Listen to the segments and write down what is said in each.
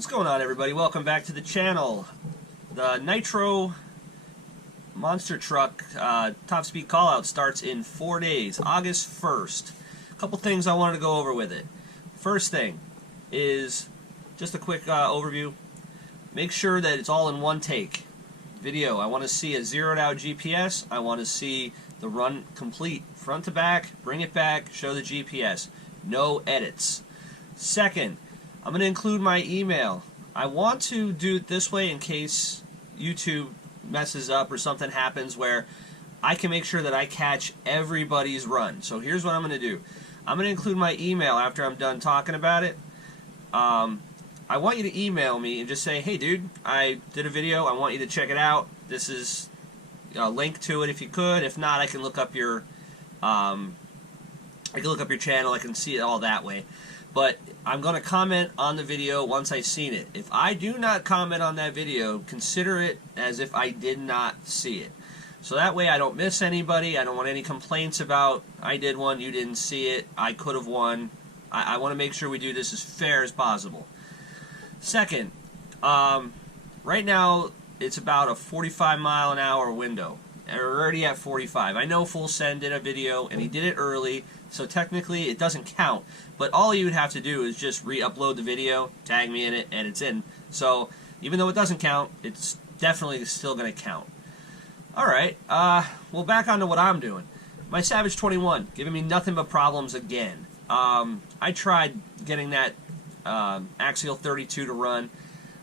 What's going on, everybody? Welcome back to the channel. The Nitro monster truck top speed callout starts in 4 days, August 1st. A couple things I wanted to go over with it. First thing is just a quick overview. Make sure that it's all in one take. Video, I want to see a zeroed out GPS. I want to see the run complete, front to back, bring it back, show the GPS. No edits. Second, I'm going to include my email. I want to do it this way in case YouTube messes up or something happens where I can make sure that I catch everybody's run. So here's what I'm going to do. I'm going to include my email after I'm done talking about it. I want you to email me and just say, hey dude, I did a video, I want you to check it out. This is a link to it if you could. If not, I can look up your channel, I can see it all that way. But I'm going to comment on the video once I've seen it. If I do not comment on that video, consider it as if I did not see it. So that way I don't miss anybody. I don't want any complaints about, I did one, you didn't see it, I could have won. I want to make sure we do this as fair as possible. Second, right now it's about a 45-mile-an-hour window. We're already at 45. I know Full Send did a video and he did it early, so technically it doesn't count. But all you would have to do is just re-upload the video, tag me in it, and it's in. So even though it doesn't count, it's definitely still going to count. Alright, well, back onto what I'm doing. My Savage 21, giving me nothing but problems again. I tried getting that Axial 32 to run.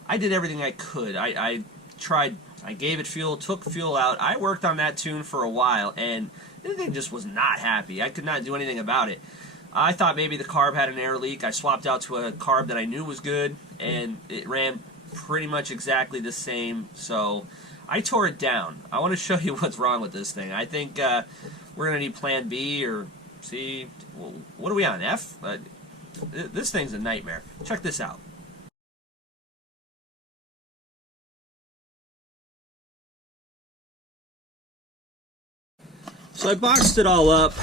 I did everything I could. I tried, I gave it fuel, took fuel out. I worked on that tune for a while, and the thing just was not happy. I could not do anything about it. I thought maybe the carb had an air leak. I swapped out to a carb that I knew was good, and it ran pretty much exactly the same, so I tore it down. I want to show you what's wrong with this thing. I think we're going to need plan B or C. Well, what are we on, F? This thing's a nightmare. Check this out. So I boxed it all up.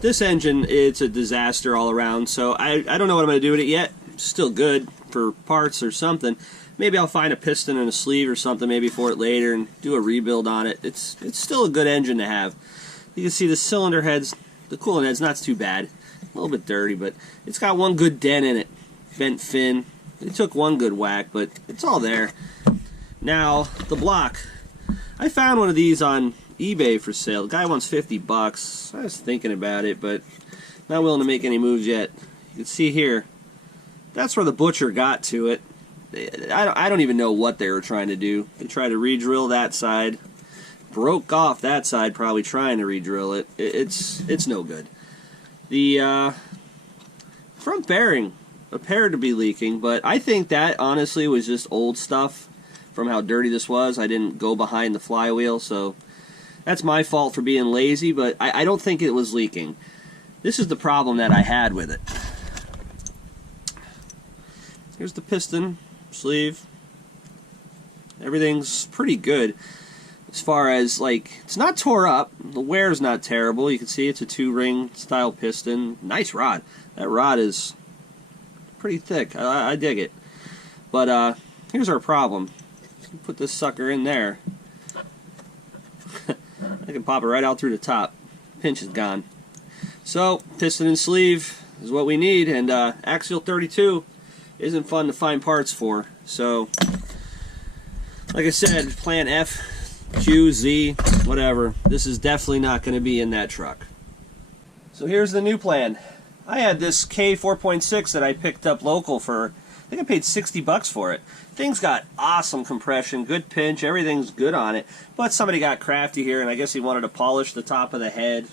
This engine, it's a disaster all around, so I don't know what I'm going to do with it yet. It's still good for parts or something. Maybe I'll find a piston and a sleeve or something maybe for it later and do a rebuild on it. It's still a good engine to have. You can see the cylinder heads, the coolant head's not too bad. A little bit dirty, but it's got one good dent in it. Bent fin. It took one good whack, but it's all there. Now, the block. I found one of these on eBay for sale. The guy wants 50 bucks. I was thinking about it, but not willing to make any moves yet. You can see here, that's where the butcher got to it. I don't even know what they were trying to do. They tried to re-drill that side. Broke off that side, probably trying to re-drill it. It's no good. The front bearing appeared to be leaking, but I think that honestly was just old stuff from how dirty this was. I didn't go behind the flywheel, so that's my fault for being lazy, but I don't think it was leaking. This is the problem that I had with it. Here's the piston, sleeve. Everything's pretty good as far as, like, it's not tore up. The wear's not terrible. You can see it's a 2-ring style piston. Nice rod. That rod is pretty thick. I dig it. But here's our problem. Put this sucker in there. I can pop it right out through the top. Pinch is gone. So, piston and sleeve is what we need, and Axial 32 isn't fun to find parts for. So, like I said, plan F, Q, Z, whatever. This is definitely not going to be in that truck. So here's the new plan. I had this K 4.6 that I picked up local for, I think I paid 60 bucks for it. Thing's got awesome compression, good pinch, everything's good on it. But somebody got crafty here, and I guess he wanted to polish the top of the head.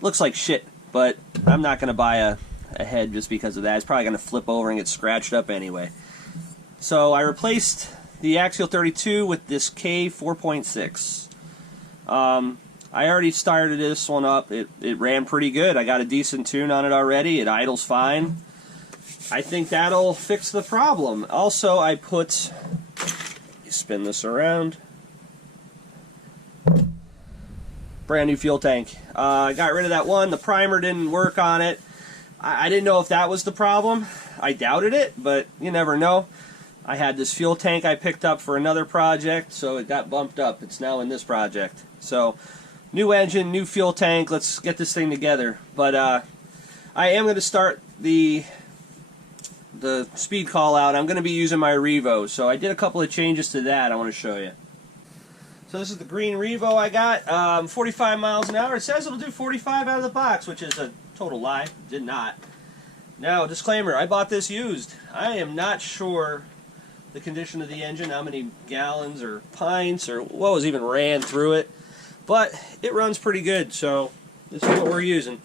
Looks like shit, but I'm not going to buy a head just because of that. It's probably going to flip over and get scratched up anyway. So I replaced the Axial 32 with this K 4.6. I already started this one up. It ran pretty good. I got a decent tune on it already. It idles fine. I think that'll fix the problem. Also, I put, spin this around, brand new fuel tank. I got rid of that one. The primer didn't work on it. I didn't know if that was the problem. I doubted it, but you never know. I had this fuel tank I picked up for another project, so it got bumped up. It's now in this project. So, new engine, new fuel tank. Let's get this thing together. But I am going to start the speed call out. I'm going to be using my Revo, so I did a couple of changes to that I want to show you. So this is the green Revo I got, 45 miles an hour. It says it'll do 45 out of the box, which is a total lie. It did not. Now, disclaimer, I bought this used. I am not sure the condition of the engine, how many gallons or pints or what was even ran through it, but it runs pretty good, so this is what we're using.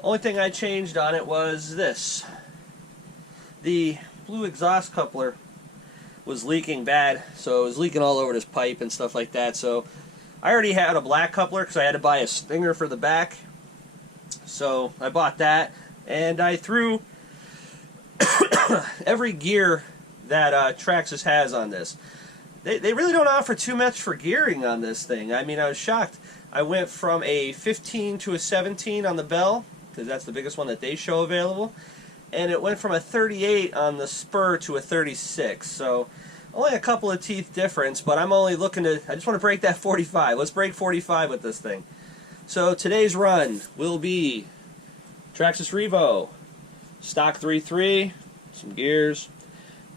Only thing I changed on it was this. The blue exhaust coupler was leaking bad, so it was leaking all over this pipe and stuff like that. So I already had a black coupler because I had to buy a stinger for the back, so I bought that, and I threw every gear that Traxxas has on this. They really don't offer too much for gearing on this thing. I mean, I was shocked. I went from a 15 to a 17 on the bell, because that's the biggest one that they show available, and it went from a 38 on the spur to a 36. So only a couple of teeth difference, but I'm only looking to, I just want to break that 45. Let's break 45 with this thing. So today's run will be Traxxas Revo, stock 3.3, some gears,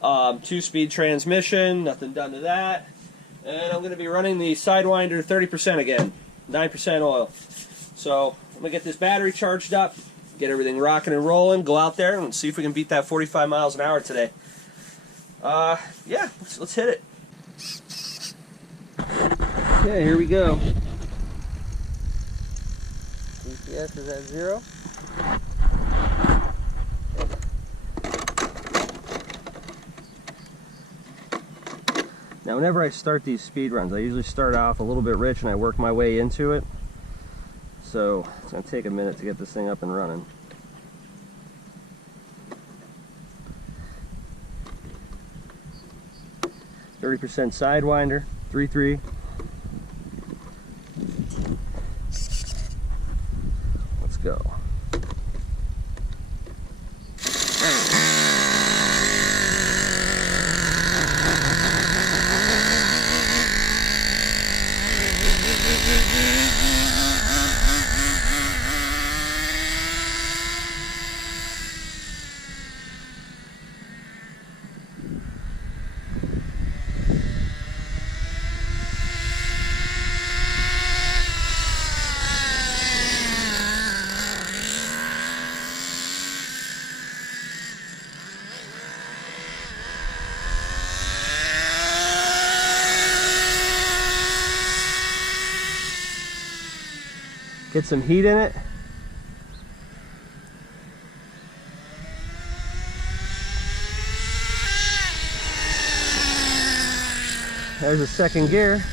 2-speed transmission, nothing done to that, and I'm going to be running the Sidewinder 30% again, 9% oil. So I'm going to get this battery charged up, get everything rocking and rolling, go out there and see if we can beat that 45 miles an hour today. Yeah, let's hit it. Okay, here we go. GPS is at 0. Now whenever I start these speed runs, I usually start off a little bit rich and I work my way into it. So it's going to take a minute to get this thing up and running. %30 Sidewinder, 3.3. Let's go. Get some heat in it. There's a second gear.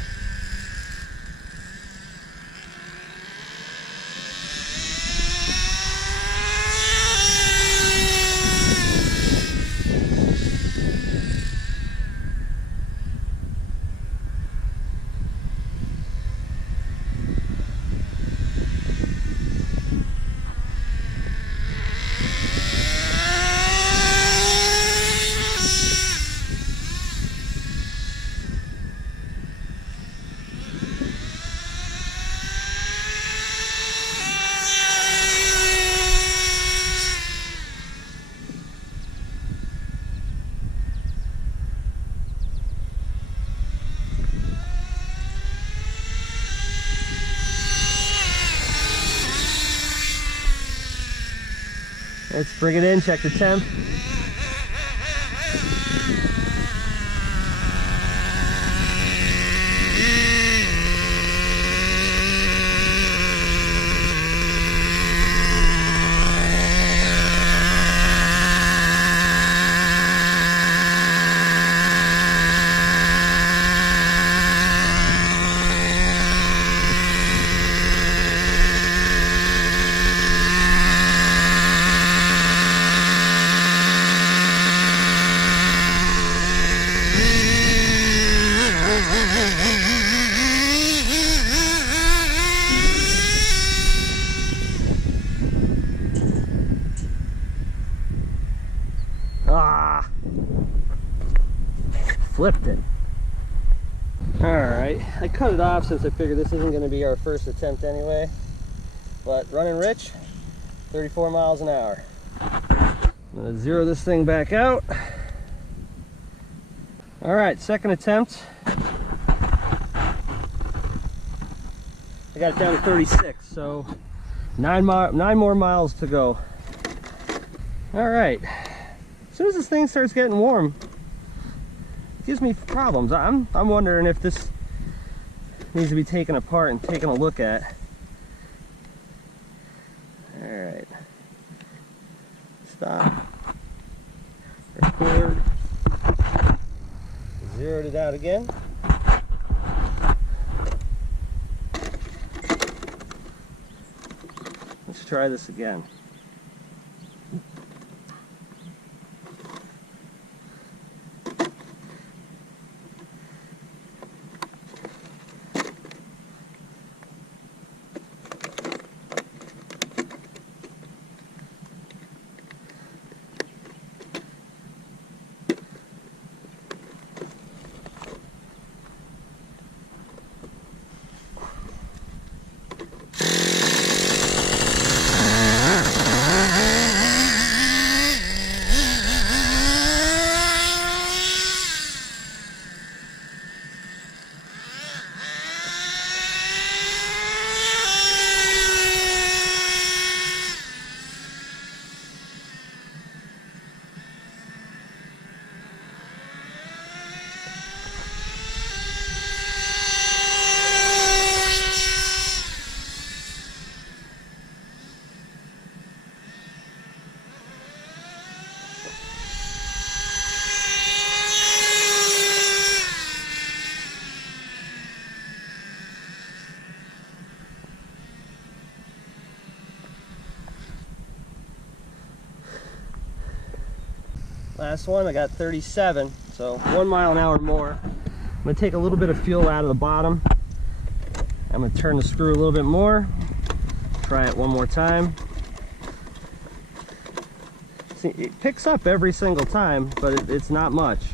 Let's bring it in, check the temp. flipped it. Alright, I cut it off since I figured this isn't going to be our first attempt anyway. But running rich, 34 miles an hour. I'm going to zero this thing back out. Alright, second attempt. I got it down to 36, so nine more miles to go. Alright, as soon as this thing starts getting warm, it gives me problems. I'm wondering if this needs to be taken apart and taken a look at. Alright. Stop. Record. Zeroed it out again. Let's try this again. Last one, I got 37, so 1 mile an hour more. I'm going to take a little bit of fuel out of the bottom. I'm going to turn the screw a little bit more. Try it one more time. See, it picks up every single time, but it's not much.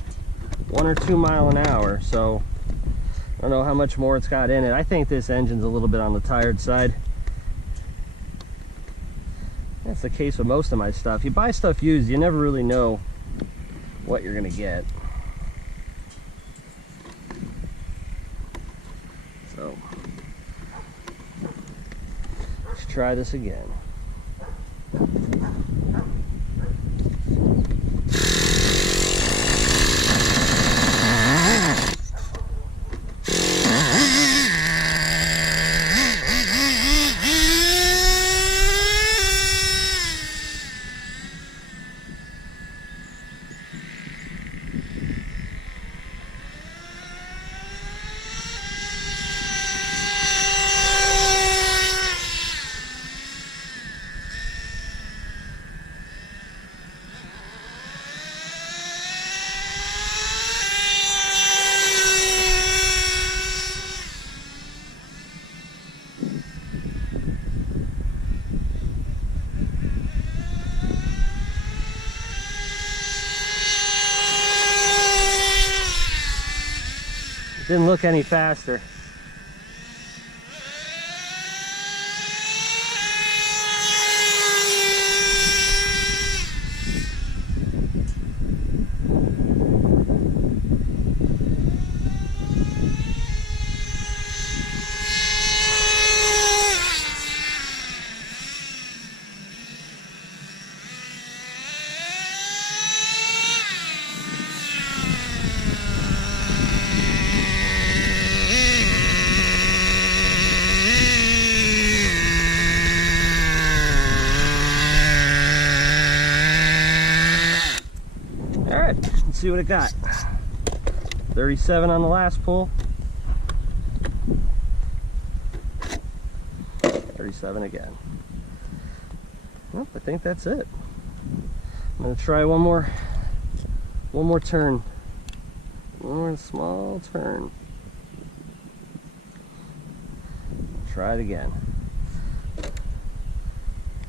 1 or 2 miles an hour, so I don't know how much more it's got in it. I think this engine's a little bit on the tired side. That's the case with most of my stuff. You buy stuff used, you never really know what you're gonna get. So let's try this again. Didn't look any faster. Let's see what it got. 37 on the last pull. 37 again. Well, I think that's it. I'm gonna try one more turn. One more small turn. Try it again.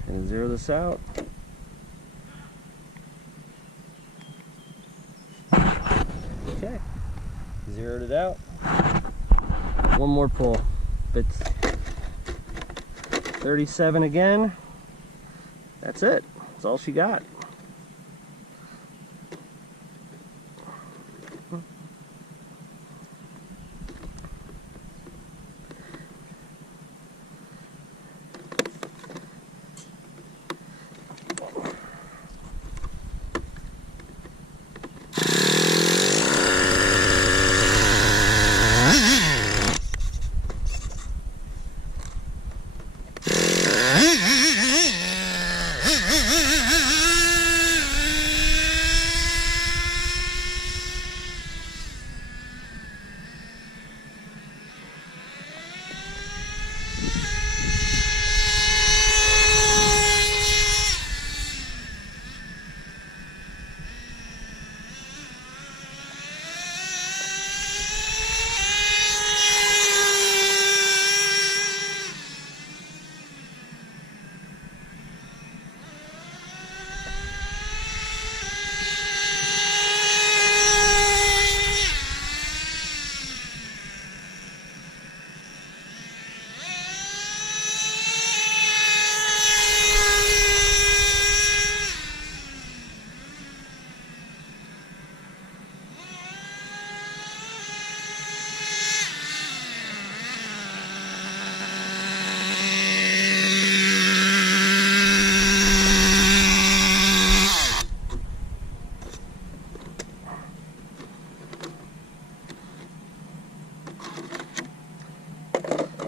And zero this out. Okay, Zeroed it out. One more pull. It's 37 again. That's it. That's all she got.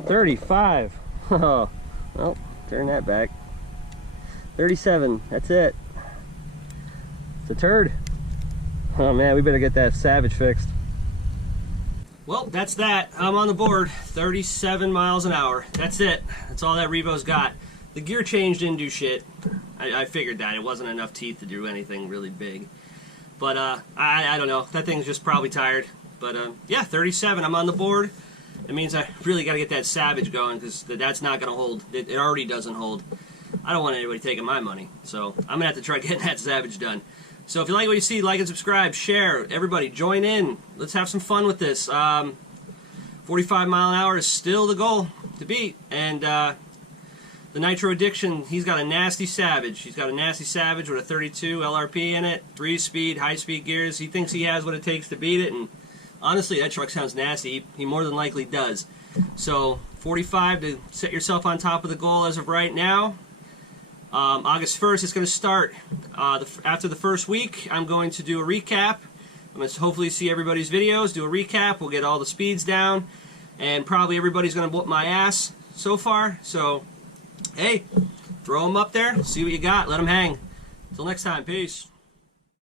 $35. Oh, well, turn that back. 37. That's it. It's a turd. Oh man, we better get that Savage fixed. Well, that's that. I'm on the board. 37 miles an hour. That's it. That's all that Revo's got. The gear change didn't do shit. I figured that. It wasn't enough teeth to do anything really big. But I don't know. That thing's just probably tired. But yeah, 37. I'm on the board. It means I really got to get that Savage going because that's not going to hold. It already doesn't hold. I don't want anybody taking my money. So I'm going to have to try getting that Savage done. So if you like what you see, like and subscribe, share. Everybody, join in. Let's have some fun with this. 45 mile an hour is still the goal to beat. And the Nitro Addiction, he's got a nasty Savage. He's got a nasty Savage with a 32 LRP in it, 3-speed, high-speed gears. He thinks he has what it takes to beat it, and honestly, that truck sounds nasty. He more than likely does. So 45 to set yourself on top of the goal as of right now. August 1st, it's going to start. After the first week, I'm going to do a recap. I'm going to hopefully see everybody's videos, do a recap. We'll get all the speeds down, and probably everybody's going to whoop my ass so far. So, hey, throw them up there, see what you got, let them hang. Until next time, peace.